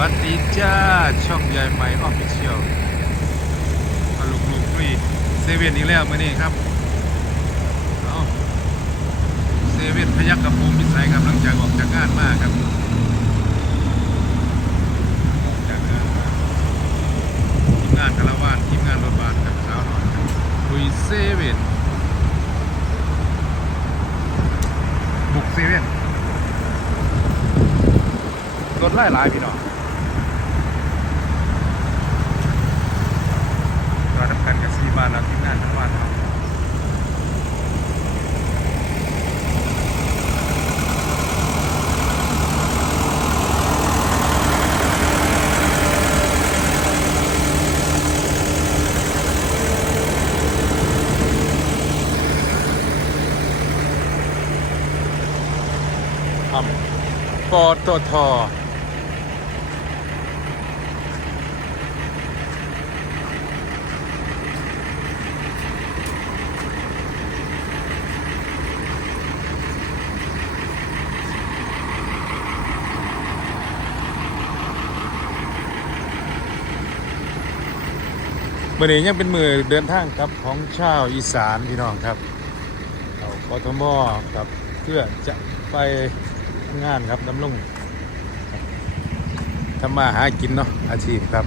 วัสดีจ้า ช่องยายไหมออฟฟิเชียลมาลุกลุกฟรีเซเว่นอีกแล้วมื่อนี้ครับเอาเซเว่นพยักกระปูมิสัยครับหลังจากออกจากงานมากครับจากงานมาทีมงานคาราวานทีมงานรถบัสกับสาวหน่อยครับลุยเซเว่นบุกเซเว่นรถไล่หลายพี่น้องเราทำ กันกับซีบานแล้วทีมงานทั้งวันครับทำปตท มื่อนี้ยังเป็นมือเดินทางครับของชาวอีสานพี่น้องครับเอากทมครับเพื่อจะไปงานครับดำรงทำมาหากินเนาะอาชีพครับ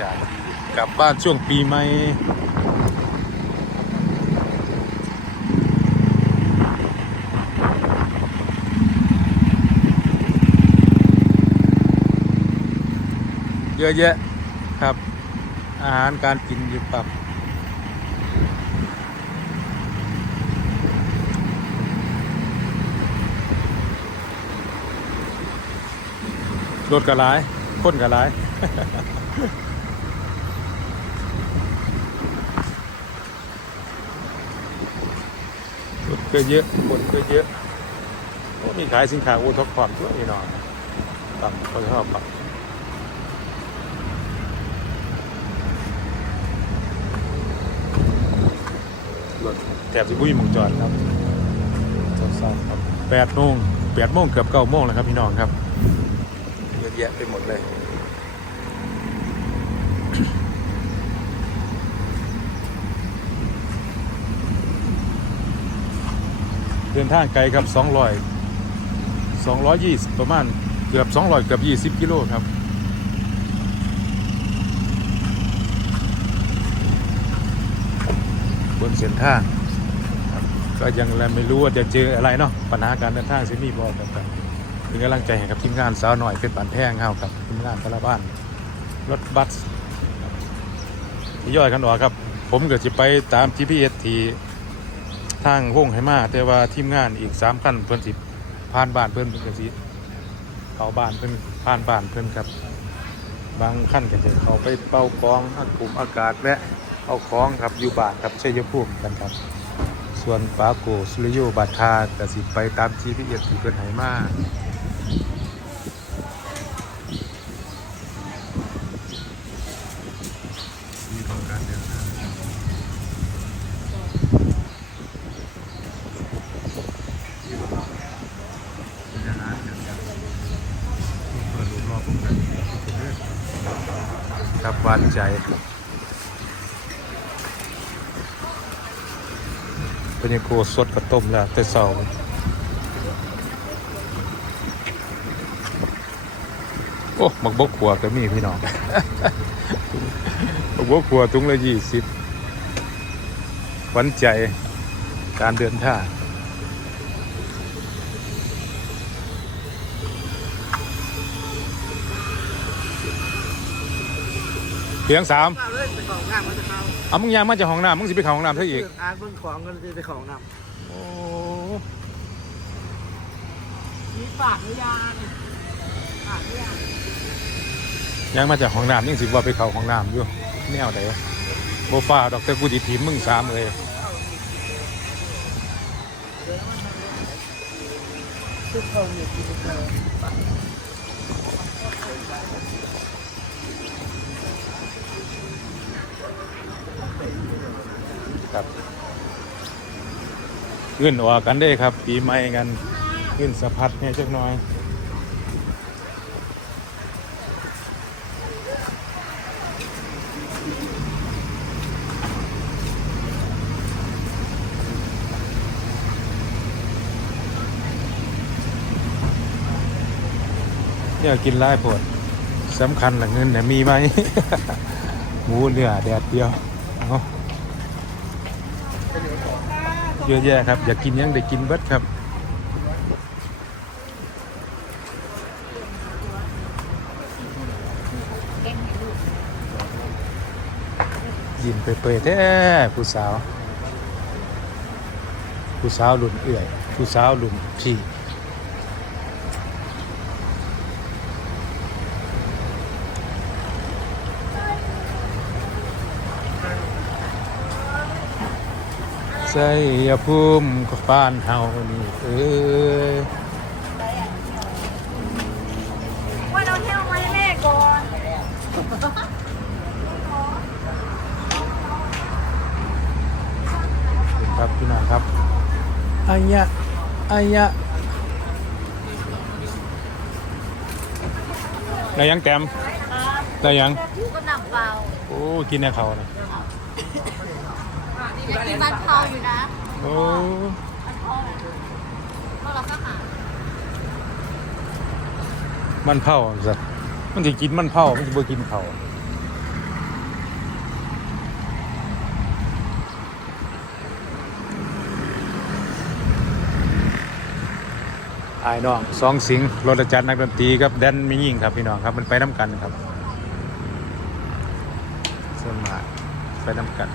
จากกลับบ้านช่วงปีใหม่เยอะแยะ อาหารการกินอยู่ปรับรถกระไรคนกระไรรถก็เยอะคนก็เยอะโอ้มีขายสินค้าโอท็อปพร้อมด้วยนี่นอนปั๊มเขาชอบปั๊ม รถแถบสิบุ้ยมุงจอดครับเศร้าๆครับแปดโมงแปดโมงเกือบเก้าโมงแล้วครับพี่น้องครับเยอะแยะไปหมดเลยเดินทางไกลครับ 200 220 ประมาณเกือบ 200 เกือบ 20 กิโลครับ บนเส้นทางก็ยังไม่รู้ว่าจะเจออะไรเนาะปัญหาการเดินทางสิมีบอต่างๆเป็นกำลังใจให้กับทีมงานสาวหน่อยเป็นปันแท่งเฮากับทีมงานแต่ละบ้านรถบัสทยอยกันออกครับ ผมก็จะไปตาม GPS ที่ทางวงให้มา แต่ว่าทีมงานอีกสามขั้นเพิ่นสิผ่านบ้านเพิ่นเพิ่นก็สิเข้าบ้านเพิ่นผ่านบ้านเพิ่นครับ บางขั้นก็จะเข้าไปเป่ากองอัดกลุ่มอากาศและ เอาของครับอยู่บ้านครับชัยภูมิกันครับ ส่วนปาโกสุริโยบาทาก็สิไปตาม GPS ที่เพิ่นให้มามีของการเดินทางเป็นอาหากครับเปิดรูปรอบผมกันครับหวานใจ เป็นยังโกสดกับต้มแล้วแต่เสาโอ้หมักบกขัวก็มีพี่น้องหัวขัวถุงละยี่สิบหวันใจการเดินทาง เพียงสามมาเลยไปของน้ำมันจะเข้าเอามึงยางมาจากห้องน้ำมึงสิไปเข้าห้องน้ำเท่าอีกอ่านเบิ่งของกันจะไปของน้โอ้ำมีปากหรือยังปากหรือยังยางมาจากห้องน้ำยังสิว่าไปเข้าห้องน้ำอยู่แนวไหนโบฟ้าดอกแต่กูดิทีมมึงสามเลยทุกคนอยู่ที่เดิม ครับเงินออกกันได้ครับ ปีใหม่กันขึ้นสะพัดเนี่ยจักน้อยเนี่ยกินไล่ปวดสำคัญหลังเงินแต่มีไหมหมูเหนือแดดเดียว เยอะแยะครับ อยากกินยังได้กินเบิดครับยินเปื่อยๆแท้ผู้สาว ผู้สาวหลุนเอื่อย ผู้สาวหลุนพี่ ใส่ยาภูมิก็ฟานเฮานี่เอ้ยว่าเราเที่ยวมาให้แม่ก่อนขอบคุณครับพี่น้องครับอายะอายะได้ยังแต้มได้ยังก็หนักเบาโอ้กินในเขานะ อยากกินบ้านเผาอยู่นะโอ้บ้านเผานะเพราะเราก็หามันเผาสัตว์มันจะกินมันเผามันจะบ่กินเขาไอ้น้องสองสิงรถอาจารย์นักดนตรีครับแดนไม่ยิ่งครับพี่น้องครับมันไปน้ำกันครับส่วนมากไปน้ำกัน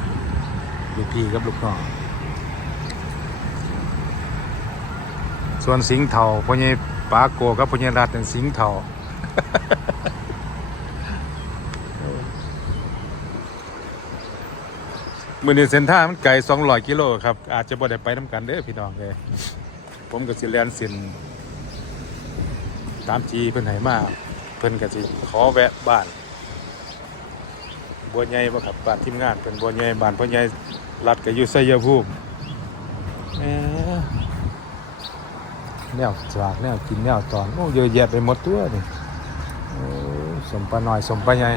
ลูกพี่กับลูกน้องส่วนสิงห์เถาพญ่ปาโกกับพญ่รัดเป็นสิงห์เถามือนี้เส้นทางมันไกล200กิโลครับ อาจจะบ่ได้ไปน้ำกันเด้อพี่น้องเลยผมก็สิแลนเส้นตามทีเพิ่นให้มา เพิ่นก็สิขอแวะบ้าน บัวใหญ่บ่ครับบ้านทีมงานเพิ่นบัวใหญ่บ้านพ่อใหญ่รัดก็อยู่ไสยภูมิแหมแนวสากแนวกินแนวตอนโอ้เยอะแยะไปหมดตัวนี่โอ้สมปลาหน่อยสมปลาใหญ่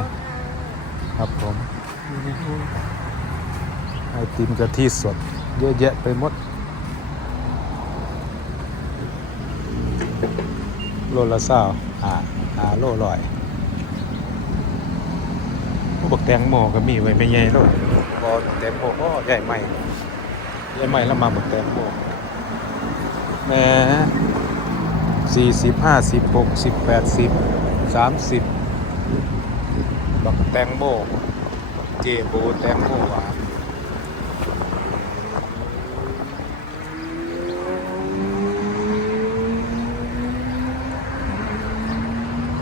ครับผมไอติมกะทิสด เยอะแยะไปหมดโลละเศร้าหาหาโลลอย บักแตงโมก็มีไว้ไม่ใหญ่โลดบอแตงโมก็ใหญ่ใหม่ใหญ่ใหม่แล้วมาบักแตงโมแหมสี่สิบห้าสิบหกสิบแปดสิบสามสิบบักแตงโมเจโบแตงโมหวาน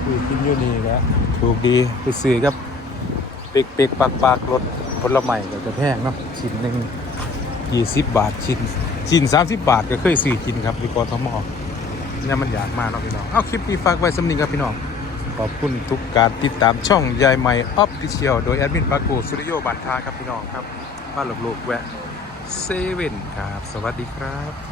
คุยกินอยู่นี่แหล้วถูกดีไปซื้อกับเปกเปกปากปากรถผลไม้ก็จะแพงเนาะชิ้นหนึ่งยี่สิบบาทชิ้นชิ้น30บาทก็เคยซื้อกินครับที่กทมเนี่ยมันอยากมากเนาะพี่น้องเอาคลิปนี้ฝากไว้สำนึกครับพี่น้องขอบคุณทุกการติดตามช่องยายใหม่ออฟฟิเชียลโดยแอดมินปาโกสุริโยบานทาครับพี่น้องครับบ้านหลบลูกแวะเซเว่นครับ สวัสดีครับ